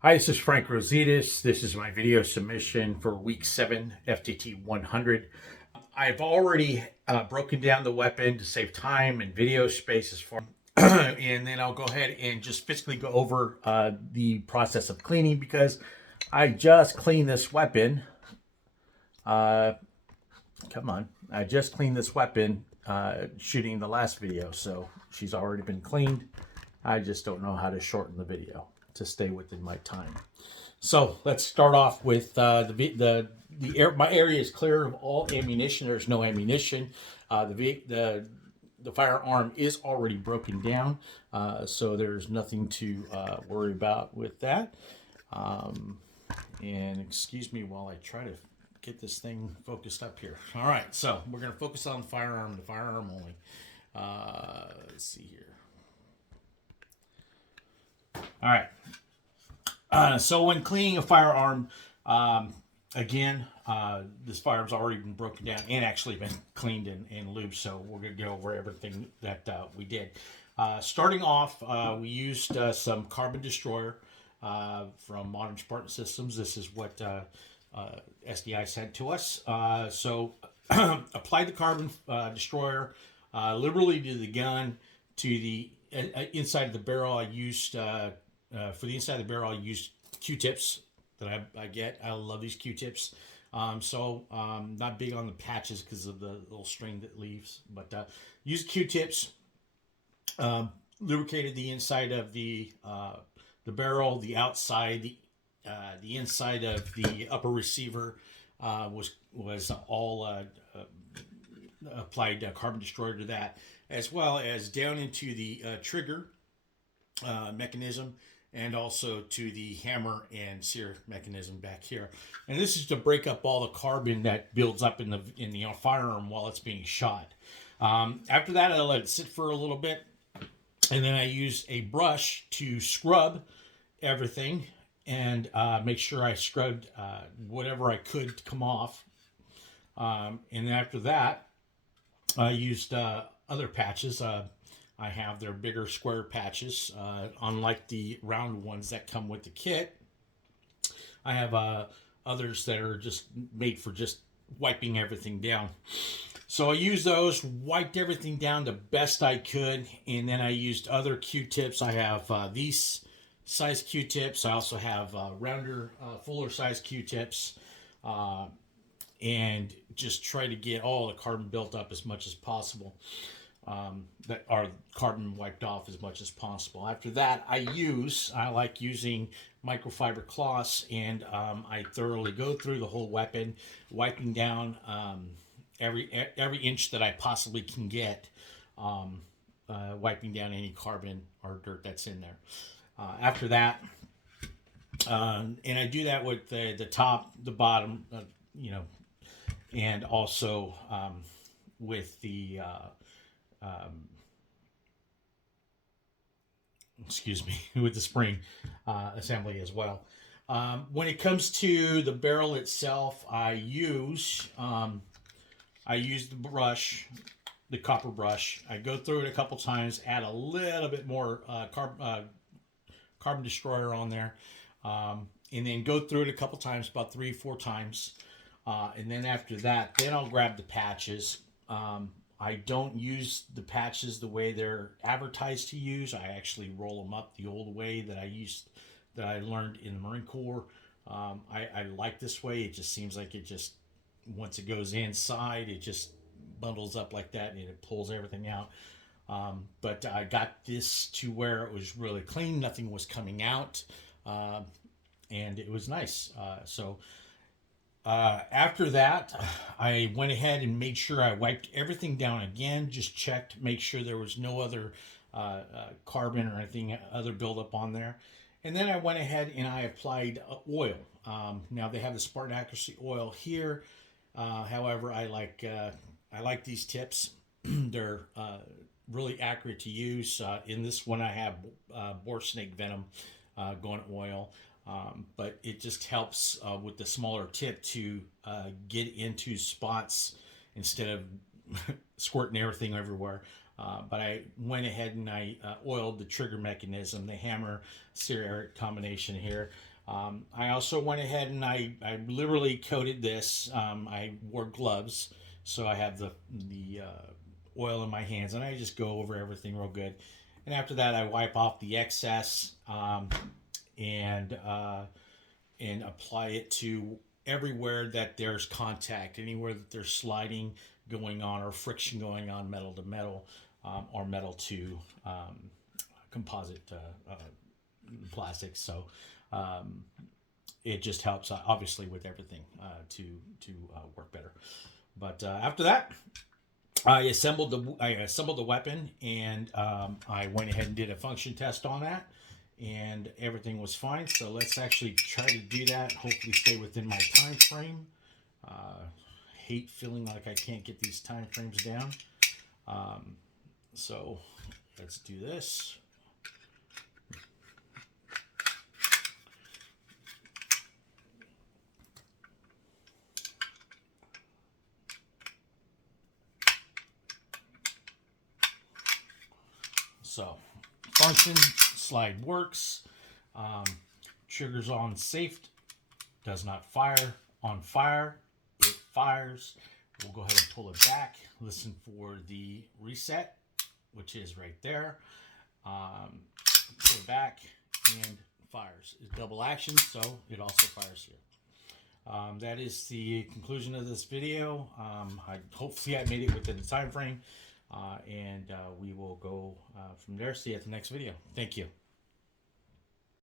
Hi, this is Frank Rositas. This is my video submission for week 7 FTT 100. I've already broken down the weapon to save time and video space as far and then I'll go ahead and just physically go over the process of cleaning because I just cleaned this weapon. Uh, Come on. I just cleaned this weapon shooting the last video, so she's already been cleaned. I just don't know how to shorten the video to stay within my time. So let's start off with my area is clear of all ammunition. There's no ammunition. The firearm is already broken down, so there's nothing to worry about with that. And excuse me while I try to get this thing focused up here. All right, so we're going to focus on the firearm only. Let's see here. All right. So when cleaning a firearm, again, this firearm's already been broken down and actually been cleaned and lubed, so we're going to go over everything that we did. Starting off, we used some carbon destroyer from Modern Spartan Systems. This is what SDI sent to us. So apply the carbon destroyer liberally to the gun, to the inside of the barrel. I used for the inside of the barrel, I used Q-tips that I get. I love these Q-tips. So not big on the patches because of the little string that leaves, but use Q-tips. Lubricated the inside of the barrel, the outside, the inside of the upper receiver was all applied carbon destroyer to that, as well as down into the trigger mechanism, and also to the hammer and sear mechanism back here. And this is to break up all the carbon that builds up in the firearm while it's being shot. After that, I let it sit for a little bit, and then I use a brush to scrub everything and make sure I scrubbed whatever I could to come off. And then after that, I used other patches. I have their bigger square patches, unlike the round ones that come with the kit. I have others that are just made for just wiping everything down. So I used those, wiped everything down the best I could, and then I used other Q-tips. I have these size Q-tips. I also have rounder, fuller size Q-tips, and just try to get all the carbon built up as much as possible. That are carbon wiped off as much as possible. After that, I like using microfiber cloths, and I thoroughly go through the whole weapon, wiping down every inch that I possibly can get, wiping down any carbon or dirt that's in there. After that, and I do that with the top, the bottom, and also with the with the spring assembly as well. When it comes to the barrel itself, I use the brush, the copper brush. I go through it a couple times, add a little bit more carbon destroyer on there, and then go through it a couple times, about 3-4 times, and then after that, then I'll grab the patches. I don't use the patches the way they're advertised to use. I actually roll them up the old way that I learned in the Marine Corps. I like this way. It just seems like once it goes inside, it just bundles up like that and it pulls everything out. But I got this to where it was really clean. Nothing was coming out, and it was nice. After that, I went ahead and made sure I wiped everything down again, just checked, make sure there was no other carbon or anything, other buildup on there. And then I went ahead and I applied oil. Now they have the Spartan Accuracy oil here. However, I like these tips. They're really accurate to use. In this one, I have boar snake venom going oil. But it just helps with the smaller tip to get into spots instead of squirting everything everywhere. But I went ahead and I oiled the trigger mechanism, the hammer sear combination here. I also went ahead and I literally coated this. I wore gloves, so I have the oil in my hands, and I just go over everything real good. And after that, I wipe off the excess and apply it to everywhere that there's contact, anywhere that there's sliding going on or friction going on, metal to metal or metal to composite plastics. So it just helps obviously with everything to work better. But after that, I assembled the weapon, and I went ahead and did a function test on that, and everything was fine. So let's actually try to do that. Hopefully, stay within my time frame. Hate feeling like I can't get these time frames down. So let's do this. So, function, slide works, triggers on safe, does not fire, on fire, it fires. We'll go ahead and pull it back, listen for the reset, which is right there. Pull it back and fires. It's double action, so it also fires here. That is the conclusion of this video. Hopefully I made it within the time frame. And we will go from there. See you at the next video. Thank you.